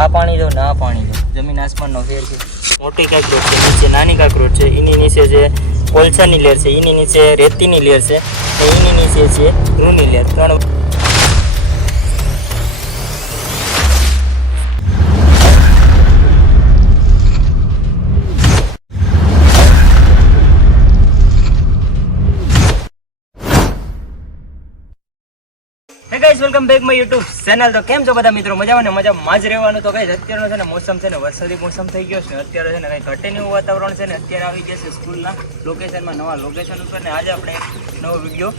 આ પાણી જો ને આ પાણી જો, જમીન આસમાનનો ફેર છે. મોટી કાંકરોટ છે, નીચે નાની કાંકરોટ છે, એની નીચે છે કોલસાની લેર છે, એની નીચે રેતીની લેર છે, અને એની નીચે છે રૂની લેર. ત્રણ guys welcome back my YouTube channel. તો કેમ છો બધા મિત્રો? મજામાં ને મજામાં જ રહેવાનું. તો ગાઈસ અત્યારનો છે ને મોસમ છે ને વરસાદી મોસમ થઈ ગયો છે. અત્યારે છે ને કંઈ ઘટેને એવું વાતાવરણ છે ને અત્યારે આવી ગયા છે સ્કૂલના લોકેશનમાં, નવા લોકેશન ઉપર. ને આજે આપણે એક નવો વિડીયો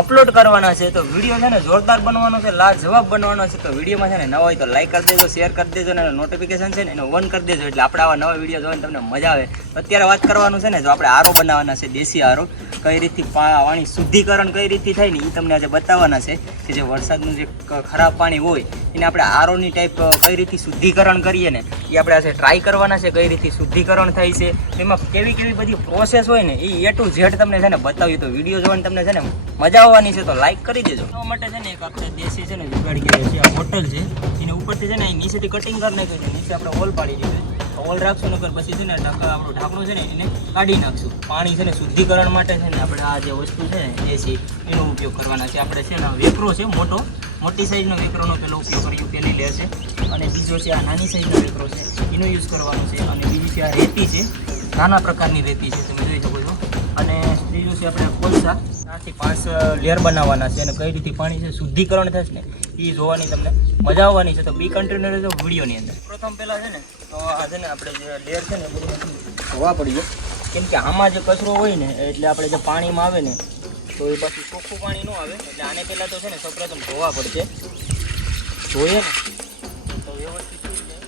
અપલોડ કરવાના છે. તો વિડીયો છે ને જોરદાર બનવાનો છે, લાજવાબ બનવાનો છે. તો વિડીયોમાં છે ને નવા હોય તો લાઈક કરી દેજો, શેર કરી દેજો, અને નોટિફિકેશન છે ને એને ઓન કરી દેજો, એટલે આપણે આવા નવા વિડીયો જોઈને તમને મજા આવે. અત્યારે વાત કરવાનું છે ને, જો આપણે આરો બનાવવાના છે, દેશી આરો. કઈ રીતથી પાણી શુદ્ધિકરણ કઈ રીતથી થાય ને એ તમને આજે બતાવવાના છે. કે જે વરસાદનું જે ખરાબ પાણી હોય એને આપણે આરોની ટાઈપ કઈ રીતથી શુદ્ધિકરણ કરીએ ને એ આપણે આજે ટ્રાય કરવાના છે. કઈ રીતથી શુદ્ધિકરણ થાય છે, એમાં કેવી કેવી બધી પ્રોસેસ હોય ને એ A to Z તમને છે ને બતાવ્યું. તો વિડીયો જોઈને તમને છે ને મજા આવવાની છે, તો લાઈક કરી દેજો. એના માટે છે ને એક આપણે દેશી છે ને જુગાડી કરીએ છીએ. આ બોટલ છે, એને ઉપરથી છે ને નીચેથી કટિંગ કરી નાખ્યું છે, નીચે આપણે હોલ પાડી દીધું છે. હોલ રાખશું નકર પછી છે ને આપણું ઢાંકણું છે ને એને કાઢી નાખશું. પાણી છે ને શુદ્ધિકરણ માટે છે ને આપણે આ જે વસ્તુ છે ને દેશી એનો ઉપયોગ કરવાના છે. આપણે છે ને વેપરો છે, મોટી સાઈઝનો વેપરોનો પેલો ઉપયોગ કર્યો, પેલી લેર છે. અને બીજો છે આ નાની સાઈઝનો વેપરો છે, એનો યુઝ કરવાનો છે. અને બીજી છે આ રેતી છે, નાના પ્રકારની રેતી છે, તમે જોઈ શકો છો. અને ત્રીજું છે આપણે કોલસા. 4 થી 5 લેયર બનાવવાના છે. અને કઈ રીતે પાણી છે શુદ્ધિકરણ થશે ને એ જોવાની તમને મજા આવવાની છે. તો બી કન્ટિન્યુ રહેજો વિડીયોની અંદર. પ્રથમ પહેલાં છે ને તો આ છે ને આપણે જે લેયર છે ને બધું ધોવા પડીએ, કેમ કે આમાં જે કચરો હોય ને એટલે આપણે જે પાણીમાં આવે ને તો એ પાછું ચોખ્ખું પાણી ન આવે. એટલે આને પહેલાં તો છે ને સૌપ્રથમ ધોવા પડશે. ધોઈએ ને તો વ્યવસ્થિત થઈ જાય.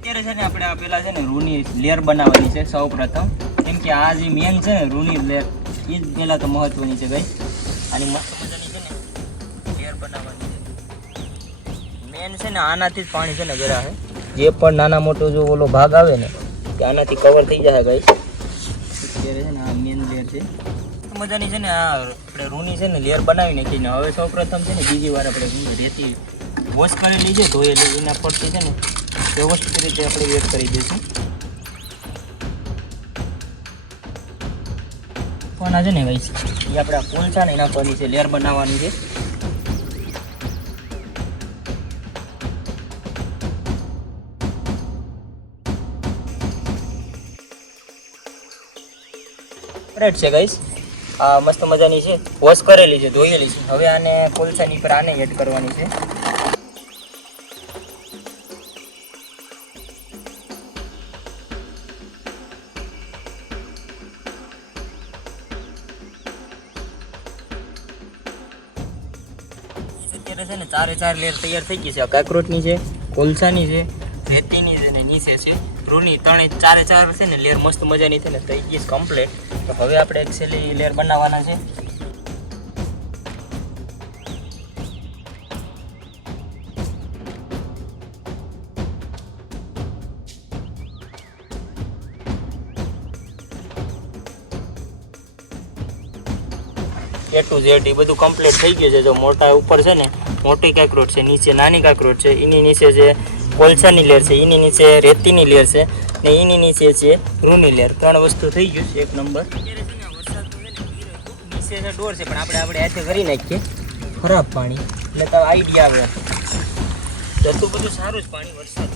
અત્યારે છે ને આપણે આ પેલા છે ને રૂની લેયર બનાવવાની છે સૌ પ્રથમ. કેમ કે આ જે મેન છે ને રૂની લેયર એ જ પહેલાં તો મહત્વની છે ભાઈ. આની મસ્ત મજાની છે ને લેયર બનાવવાની છે. મેન છે ને આનાથી જ પાણી છે ને ગરા છે. જે પણ નાના મોટો જો ઓલો ભાગ આવે ને કે આનાથી કવર થઈ જાય ગાઈસ. અત્યારે છે ને આ મેન લેયર છે મજાની છે ને. આ આપણે રૂની છે ને લેયર બનાવી નાખીને હવે સૌ પ્રથમ છે ને બીજી વાર આપણે રેતી વોશ કરેલી છે, ધોયેલી, એના પરથી છે ને વ્યવસ્થિત રીતે આપણે વેટ કરી દઈશું. કોના છે ને ગાઈસ એ આપણે કોલસા ને એના પરની છે લેયર બનાવવાની છે. રેડ છે ગાઈસ, આ મસ્ત મજાની છે, વોશ કરેલી છે, ધોયેલી છે. હવે આને કોલસાની પર આને એડ કરવાની છે. અત્યારે છે ને 4 લેયર તૈયાર થઈ ગઈ છે. કાકરોટની છે, કોલસાની છે, રેતીની છે ને નીચે છે રૂની. 4 છે ને લેયર મસ્ત મજાની છે ને થઈ ગઈ કમ્પ્લીટ. તો હવે આપણે એક છેલ્લી લેયર બનાવવાના છે. A to Z એ બધું કમ્પ્લીટ થઈ ગયું છે. જો મોટા ઉપર છે ને મોટી કાંકરોટ છે, નીચે નાની કાંકરોટ છે, એની નીચે છે કોલસાની લેયર છે, એની નીચે રેતીની લેયર છે, ને એની નીચે છે રૂની લેયર. 3 વસ્તુ થઈ ગયું છે એક નંબર. નીચે છે ડોર છે, પણ આપણે હાથે કરી નાખીએ ખરાબ પાણી એટલે તો આઈડિયા આવે. જતું બધું સારું જ પાણી વરસાદ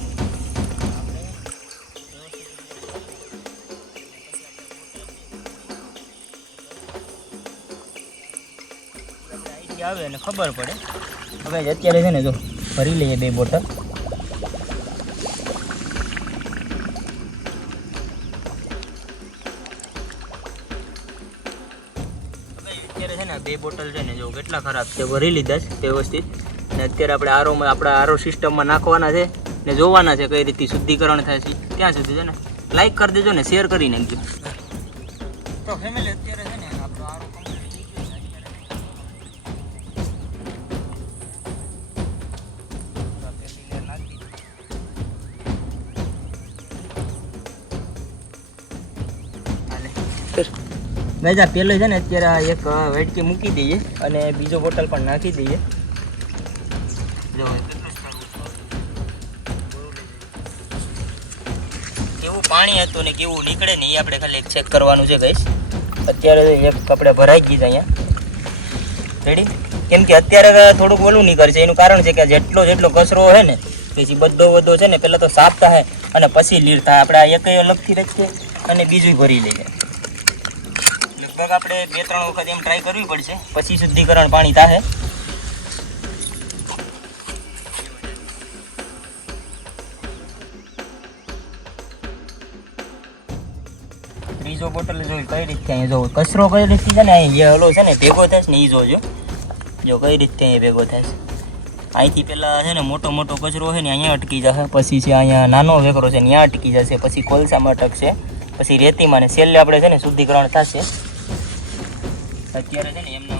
આવે અને ખબર પડે. હવે અત્યારે છે ને જો ભરી લઈએ 2 બોટલ. અત્યારે છે ને 2 બોટલ છે ને જો કેટલા ખરાબ છે, ભરી લીધા છે વ્યવસ્થિત. ને અત્યારે આપણે આપણા આરો સિસ્ટમમાં નાખવાના છે ને જોવાના છે કઈ રીતે શુદ્ધિકરણ થાય છે. ત્યાં સુધી છે ને લાઈક કરી દેજો ને શેર કરી નાખજો. તો ફેમિલી અત્યારે છે ને આપણો આરો ગાઈઝ આ પહેલો છે ને અત્યારે આ એક વેટકી મૂકી દઈએ અને બીજો બોટલ પણ નાખી દઈએ. જો કેવું પાણી હતું ને કેવું નીકળે ને એ આપણે ખાલી ચેક કરવાનું છે ગાઈઝ. અત્યારે એક કપડે ભરાઈ ગઈ છે અહીંયા રેડી. કેમ કે અત્યારે થોડુંક ઓલું નીકળશે એનું કારણ છે કે જેટલો કચરો હોય ને પછી બધો છે ને પહેલાં તો સાફ થાય અને પછી લીર થાય. આપણે આ એક અલગથી રાખીએ અને બીજું ભરી લઈએ. લગભગ આપણે 2-3 વખત એમ ટ્રાય કરવી પડશે પછી શુદ્ધિકરણ પાણી થાય. ત્રીજો બોટલ જોઈ કઈ રીતે અહીંયા જો કચરો કઈ રીતે છે ને અહીંયા હલો છે ને ભેગો થાય ને એ જોજો. જો કઈ રીતે અહીંયા ભેગો થાય છે. અહીંથી પહેલાં છે ને મોટો કચરો છે ને અહીંયા અટકી જશે, પછી છે અહીંયા નાનો વેકરો છે ને ત્યાં અટકી જશે, પછી કોલસામાં અટકશે, પછી રેતીમાં ને છેલ્લે આપણે છે ને શુદ્ધિકરણ થશે. અત્યારે છે ને એમનો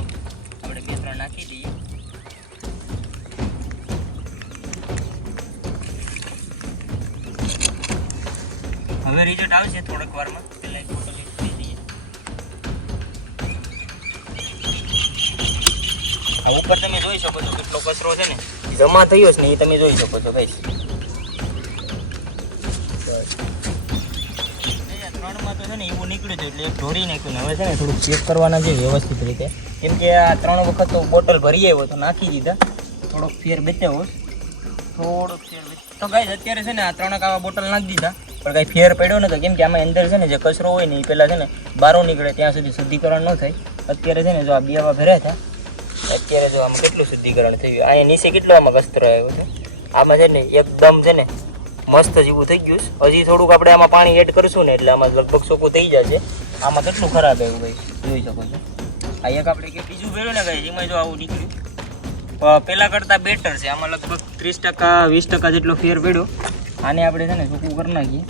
આપણે 2-3 નાખી દઈએ. હવે રિઝલ્ટ આવશે થોડીક વારમાં. પહેલાં એક બોટલ લઈ દઈએ. આ ઉપર તમે જોઈ શકો છો કેટલો કચરો છે ને જમા થયો છે ને એ તમે જોઈ શકો છો ગાઈસ. 3માં તો છે ને એવું નીકળ્યું છે એટલે એક ઢોળી નાખ્યું ને હવે છે ને થોડુંક ચેક કરવાના છે વ્યવસ્થિત રીતે. કેમ કે આ 3 વખત તો બોટલ ભરી આવ્યો તો નાખી દીધા. થોડોક ફેર બચાવો તો ગાઈસ. અત્યારે છે ને આ 3 આવા બોટલ નાખી દીધા પણ કાંઈ ફેર પડ્યો નતો. કેમ કે આમાં અંદર છે ને જે કચરો હોય ને એ પહેલાં છે ને બહાર નીકળે ત્યાં સુધી શુદ્ધિકરણ ન થાય. અત્યારે છે ને જો આ 2 આવા ભર્યા હતા અત્યારે જો આમાં કેટલું શુદ્ધિકરણ થયું. અહીંયા નીચે કેટલો આમાં કચરો આવ્યો છે. આમાં છે ને એકદમ છે ને મસ્ત જેવું થઈ ગયું. હજી થોડુંક આપણે આમાં પાણી એડ કરશું ને એટલે આમાં લગભગ ચોખ્ખું થઈ જશે. આમાં કેટલું ખરાબ આવ્યું ભાઈ જોઈ શકો છો. આ એક આપણે કે બીજું ભર્યું ને ભાઈ એમાં જો આવું નીકળ્યું પહેલાં કરતાં બેટર છે. આમાં લગભગ 30%-20% જેટલો ફેર પડ્યો. આને આપણે છે ને સૂકું કરી નાખીએ.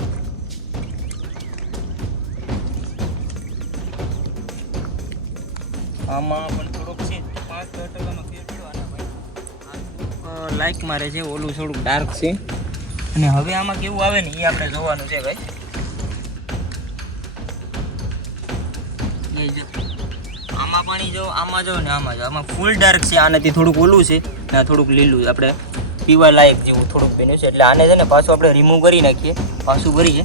આમાં પણ થોડોક છે 5-10%નો ફેર પડ્યો. આના ભાઈ લાઈક મારે છે ઓલું થોડુંક ડાર્ક છે. અને હવે આમાં કેવું આવે ને એ આપણે જોવાનું છે ભાઈ. આમાં પાણી જો આમાં જો ને આમાં ફૂલ ડાર્ક છે. આનાથી થોડુંક ઓલું છે ને થોડુંક લીલું આપણે પીવા લાયક જેવું થોડુંક બન્યું છે. એટલે આને છે ને પાછું આપણે રિમૂવ કરી નાખીએ, પાછું ભરીએ.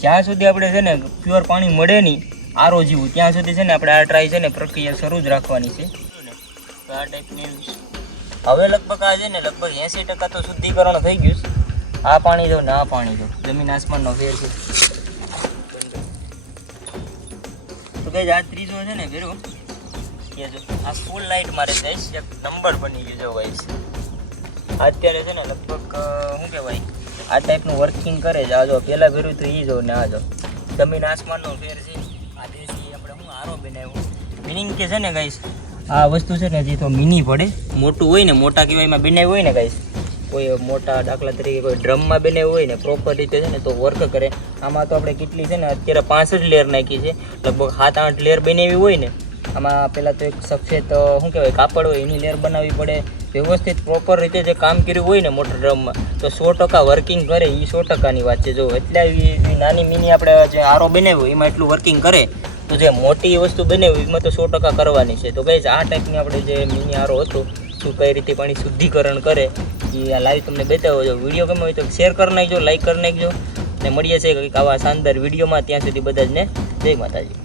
જ્યાં સુધી આપણે છે ને પ્યોર પાણી મળે નહીં આરો જેવું ત્યાં સુધી છે ને આપણે આ ટ્રાય છે ને પ્રક્રિયા શરૂ જ રાખવાની છે. તો આ ટાઈપની હવે લગભગ આ છે ને લગભગ 80% તો શુદ્ધિકરણ થઈ ગયું. આ પાણી જો ને આ પાણી જો જમીન આસમાનનો ફેર છે. તો કઈ આ ત્રીજો છે ને ભેરો કે જો આ ફૂલ લાઇટ મારે દઈશ એક નંબર બની ગયો જો ગાઈસ. અત્યારે છે ને લગભગ શું કહેવાય આ ટાઈપનું વર્કિંગ કરે છે. આ જો પહેલાં ભેરું તો એ જો ને આ જો જમીન આસમાનનો ફેર છે. આ દેશી આપણે શું આરો બનાવ્યો મિનિંગ કે છે ને ગાઈસ આ વસ્તુ છે ને જે તો મિની પડે. મોટું હોય ને મોટા કહેવાયમાં બનાવ્યું હોય ને ગાઈસ કોઈ મોટા દાખલા તરીકે કોઈ ડ્રમમાં બનાવ્યું હોય ને પ્રોપર રીતે છે ને તો વર્ક કરે. આમાં તો આપણે કેટલી છે ને અત્યારે 5 જ લેયર નાખી છે. લગભગ 7-8 લેયર બનાવી હોય ને આમાં પહેલાં તો એક સફેદ શું કહેવાય કાપડ હોય એની લેયર બનાવવી પડે. વ્યવસ્થિત પ્રોપર રીતે જે કામ કર્યું હોય ને મોટર ડ્રમમાં તો 100% વર્કિંગ કરે એ 100%ની વાત છે. જો એટલે નાની મિની આપણે જે આરો બનાવ્યો એમાં એટલું વર્કિંગ કરે તો જે મોટી વસ્તુ બનાવી એમાં તો 100% કરવાની છે. તો કઈ આ ટાઈપની આપણે જે મિની આરો હતો શું કઈ રીતે પાણી શુદ્ધિકરણ કરે એ આ લાઈવ તમને બતાવ્યો. જો વિડીયો ગમે હોય તો શેર કરી નાખજો, લાઈક કરી નાખજો. ને મળીએ છીએ કંઈક આવા શાનદાર વિડીયોમાં. ત્યાં સુધી બધા જ ને જય માતાજી.